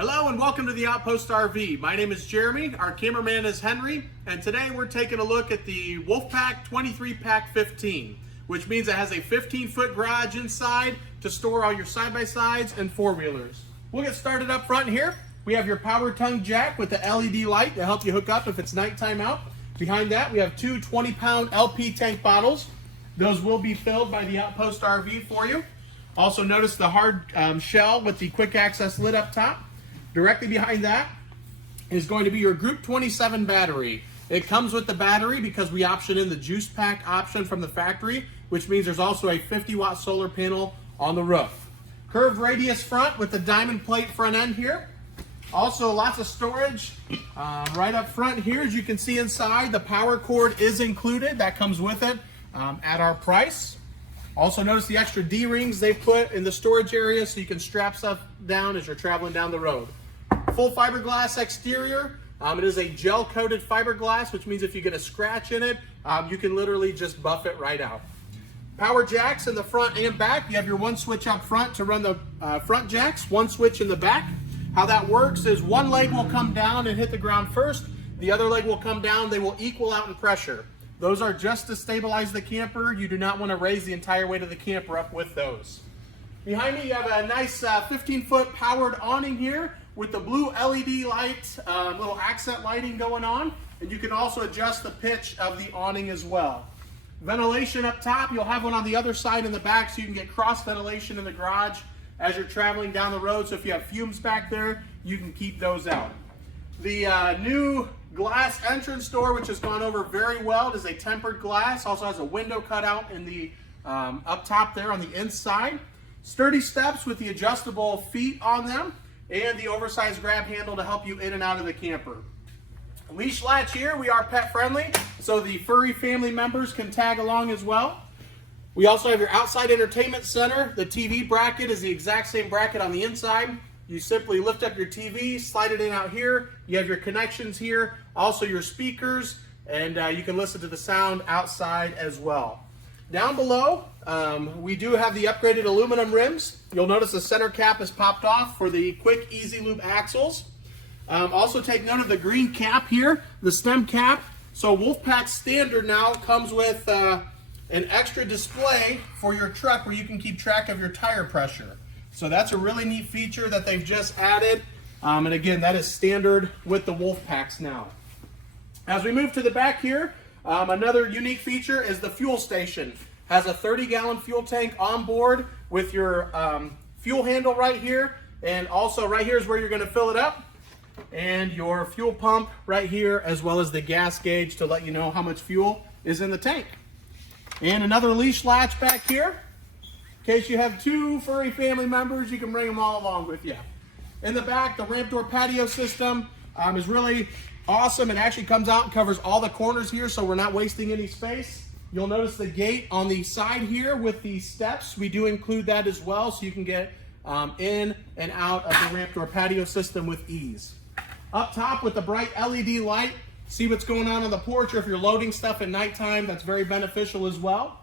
Hello and welcome to the Outpost RV. My name is Jeremy, our cameraman is Henry, and today we're taking a look at the Wolfpack 23Pack15, which means it has a 15-foot garage inside to store all your side-by-sides and four-wheelers. We'll get started up front here. We have your power tongue jack with the LED light to help you hook up if it's nighttime out. Behind that, we have two 20-pound LP tank bottles. Those will be filled by the Outpost RV for you. Also notice the hard shell with the quick access lid up top. Directly behind that is going to be your Group 27 battery. It comes with the battery because we option in the juice pack option from the factory, which means there's also a 50-watt solar panel on the roof. Curved radius front with the diamond plate front end here. Also lots of storage right up front here. As you can see inside, the power cord is included. That comes with it at our price. Also notice the extra D-rings they put in the storage area so you can strap stuff down as you're traveling down the road. Full fiberglass exterior. It is a gel-coated fiberglass, which means if you get a scratch in it, you can literally just buff it right out. Power jacks in the front and back. You have your one switch up front to run the front jacks, one switch in the back. How that works is one leg will come down and hit the ground first. The other leg will come down. They will equal out in pressure. Those are just to stabilize the camper. You do not want to raise the entire weight of the camper up with those. Behind me, you have a nice 15-foot powered awning here with the blue LED light, little accent lighting going on. And you can also adjust the pitch of the awning as well. Ventilation up top, you'll have one on the other side in the back so you can get cross ventilation in the garage as you're traveling down the road. So if you have fumes back there, you can keep those out. The new glass entrance door, which has gone over very well, it is a tempered glass, also has a window cut out in the up top there on the inside. Sturdy steps with the adjustable feet on them and the oversized grab handle to help you in and out of the camper. Leash latch here, we are pet friendly, so the furry family members can tag along as well. We also have your outside entertainment center. The TV bracket is the exact same bracket on the inside. You simply lift up your TV, slide it in out here. You have your connections here, also your speakers, and you can listen to the sound outside as well. Down below, we do have the upgraded aluminum rims. You'll notice the center cap is popped off for the quick, easy lube axles. Also take note of the green cap here, the stem cap. So Wolfpack standard now comes with an extra display for your truck where you can keep track of your tire pressure. So that's a really neat feature that they've just added. And again, that is standard with the Wolfpacks now. As we move to the back here, another unique feature is the fuel station. Has a 30-gallon fuel tank on board with your fuel handle right here. And also right here is where you're going to fill it up. And your fuel pump right here, as well as the gas gauge to let you know how much fuel is in the tank. And another leash latch back here. In case you have two furry family members, you can bring them all along with you. In the back, the ramp door patio system is really awesome. It actually comes out and covers all the corners here, so we're not wasting any space. You'll notice the gate on the side here with the steps. We do include that as well, so you can get in and out of the ramp door patio system with ease. Up top with the bright LED light, see what's going on the porch, or if you're loading stuff at nighttime, that's very beneficial as well.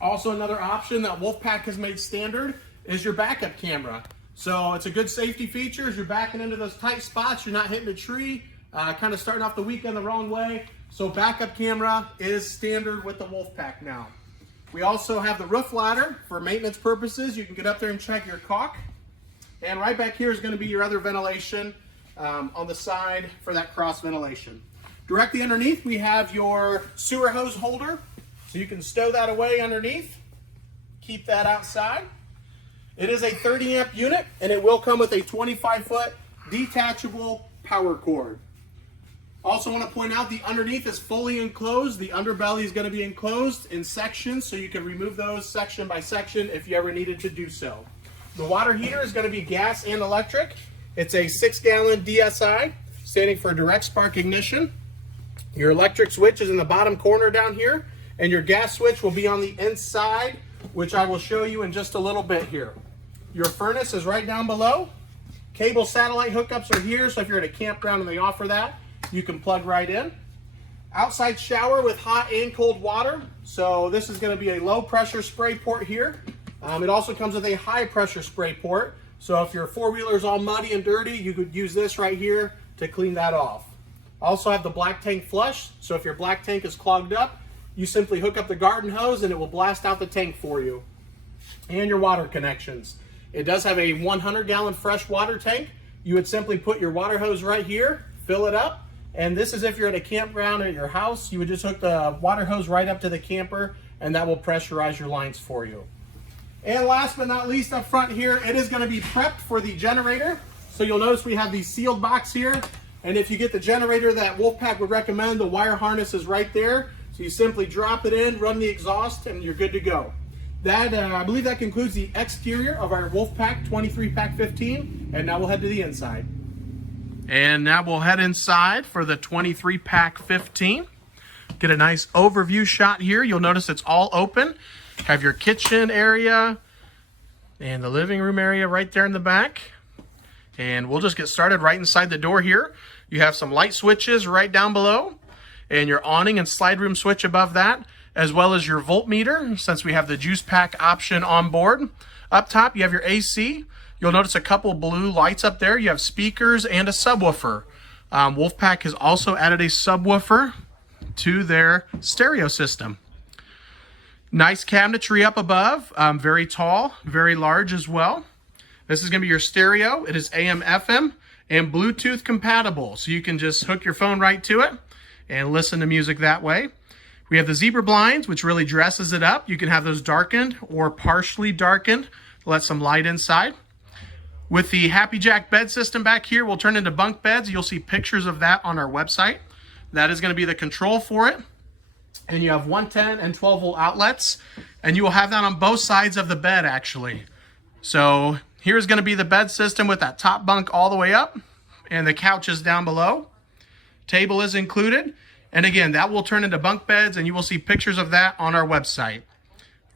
Also, another option that Wolfpack has made standard is your backup camera. So it's a good safety feature. As you're backing into those tight spots, you're not hitting a tree, kind of starting off the weekend the wrong way. So backup camera is standard with the Wolfpack now. We also have the roof ladder for maintenance purposes. You can get up there and check your caulk. And right back here is going to be your other ventilation on the side for that cross ventilation. Directly underneath, we have your sewer hose holder. So you can stow that away underneath, keep that outside. It is a 30 amp unit and it will come with a 25-foot detachable power cord. Also want to point out the underneath is fully enclosed. The underbelly is going to be enclosed in sections so you can remove those section by section if you ever needed to do so. The water heater is going to be gas and electric. It's a 6-gallon DSI standing for direct spark ignition. Your electric switch is in the bottom corner down here. And your gas switch will be on the inside, which I will show you in just a little bit here. Your furnace is right down below. Cable satellite hookups are here, so if you're at a campground and they offer that, you can plug right in. Outside shower with hot and cold water. So this is going to be a low pressure spray port here. It also comes with a high pressure spray port. So if your four-wheeler is all muddy and dirty, you could use this right here to clean that off. Also have the black tank flush, so if your black tank is clogged up, you simply hook up the garden hose and it will blast out the tank for you. And your water connections. It does have a 100-gallon fresh water tank. You would simply put your water hose right here, fill it up, and this is if you're at a campground or at your house, you would just hook the water hose right up to the camper and that will pressurize your lines for you. And last but not least, up front here, it is going to be prepped for the generator. So you'll notice we have the sealed box here. And if you get the generator that Wolfpack would recommend, the wire harness is right there. So you simply drop it in, run the exhaust, and you're good to go. That I believe that concludes the exterior of our Wolfpack 23Pack 15. And now we'll head to the inside. And now we'll head inside for the 23Pack 15. Get a nice overview shot here. You'll notice it's all open. Have your kitchen area and the living room area right there in the back. And we'll just get started right inside the door here. You have some light switches right down below and your awning and slide room switch above that, as well as your voltmeter, since we have the juice pack option on board. Up top, you have your AC. You'll notice a couple blue lights up there. You have speakers and a subwoofer. Wolfpack has also added a subwoofer to their stereo system. Nice cabinetry up above, very tall, very large as well. This is going to be your stereo. It is AM, FM, and Bluetooth compatible. So you can just hook your phone right to it and listen to music that way. We have the zebra blinds, which really dresses it up. You can have those darkened or partially darkened to let some light inside. With the Happy Jack bed system back here, we'll turn into bunk beds. You'll see pictures of that on our website. That is going to be the control for it. And you have 110 and 12 volt outlets, and you will have that on both sides of the bed actually. So here's going to be the bed system with that top bunk all the way up and the couches down below. Table is included, and again, that will turn into bunk beds, and you will see pictures of that on our website.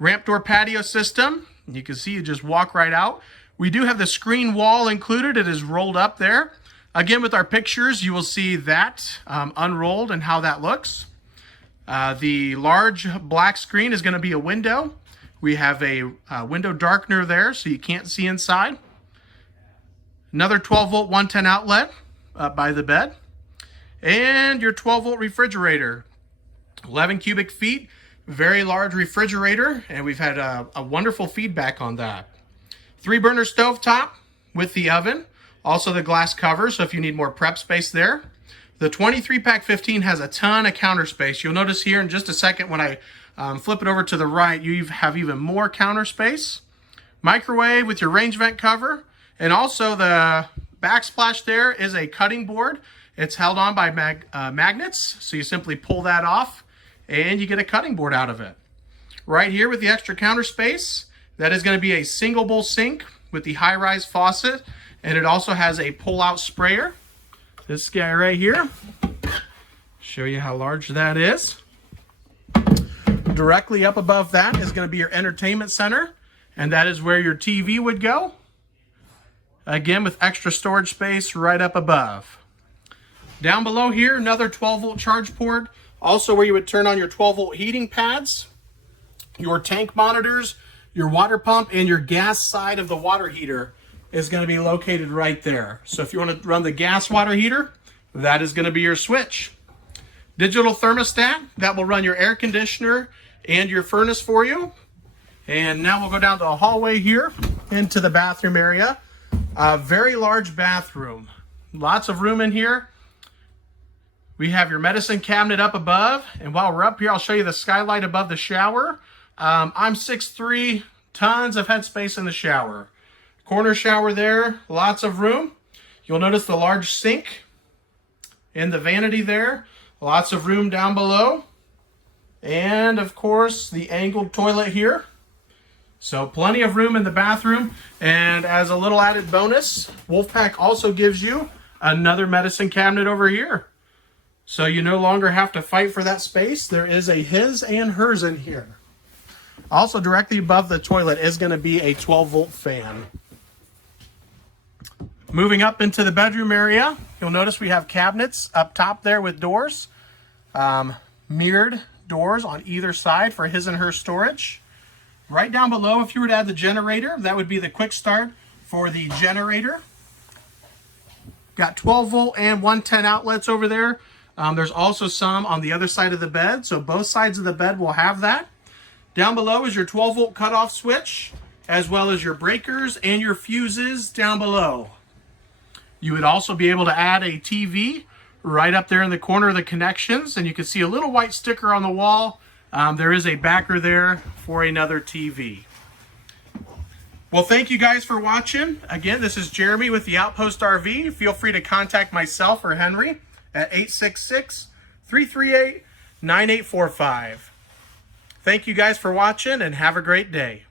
Ramp door patio system, you can see you just walk right out. We do have the screen wall included. It is rolled up there. Again, with our pictures, you will see that unrolled and how that looks. The large black screen is going to be a window. We have a window darkener there so you can't see inside. Another 12 volt 110 outlet up by the bed. And your 12 volt refrigerator. 11 cubic feet, very large refrigerator, and we've had a wonderful feedback on that. 3-burner stovetop with the oven. Also the glass cover, so if you need more prep space there. The 23Pack 15 has a ton of counter space. You'll notice here in just a second when I flip it over to the right, you have even more counter space. Microwave with your range vent cover. And also the backsplash there is a cutting board. It's held on by magnets, so you simply pull that off and you get a cutting board out of it. Right here with the extra counter space, that is going to be a single bowl sink with the high-rise faucet, and it also has a pull-out sprayer. This guy right here, show you how large that is. Directly up above that is going to be your entertainment center, and that is where your TV would go. Again, with extra storage space right up above. Down below here, another 12 volt charge port, also where you would turn on your 12 volt heating pads, your tank monitors, your water pump, and your gas side of the water heater is going to be located right there. So if you want to run the gas water heater, that is going to be your switch. Digital thermostat, that will run your air conditioner and your furnace for you. And now we'll go down to the hallway here into the bathroom area. A very large bathroom. Lots of room in here. We have your medicine cabinet up above. And while we're up here, I'll show you the skylight above the shower. I'm 6'3", tons of headspace in the shower. Corner shower there, lots of room. You'll notice the large sink and the vanity there. Lots of room down below. And of course, the angled toilet here. So plenty of room in the bathroom. And as a little added bonus, Wolfpack also gives you another medicine cabinet over here. So you no longer have to fight for that space. There is a his and hers in here. Also directly above the toilet is going to be a 12 volt fan. Moving up into the bedroom area, you'll notice we have cabinets up top there with doors. Mirrored doors on either side for his and her storage. Right down below, if you were to add the generator, that would be the quick start for the generator. Got 12 volt and 110 outlets over there. There's also some on the other side of the bed, so both sides of the bed will have that. Down below is your 12 volt cutoff switch, as well as your breakers and your fuses down below. You would also be able to add a TV right up there in the corner of the connections, and you can see a little white sticker on the wall. There is a backer there for another TV. Well, thank you guys for watching. Again, this is Jeremy with the Outpost RV. Feel free to contact myself or Henry at 866-338-9845. Thank you guys for watching, and have a great day.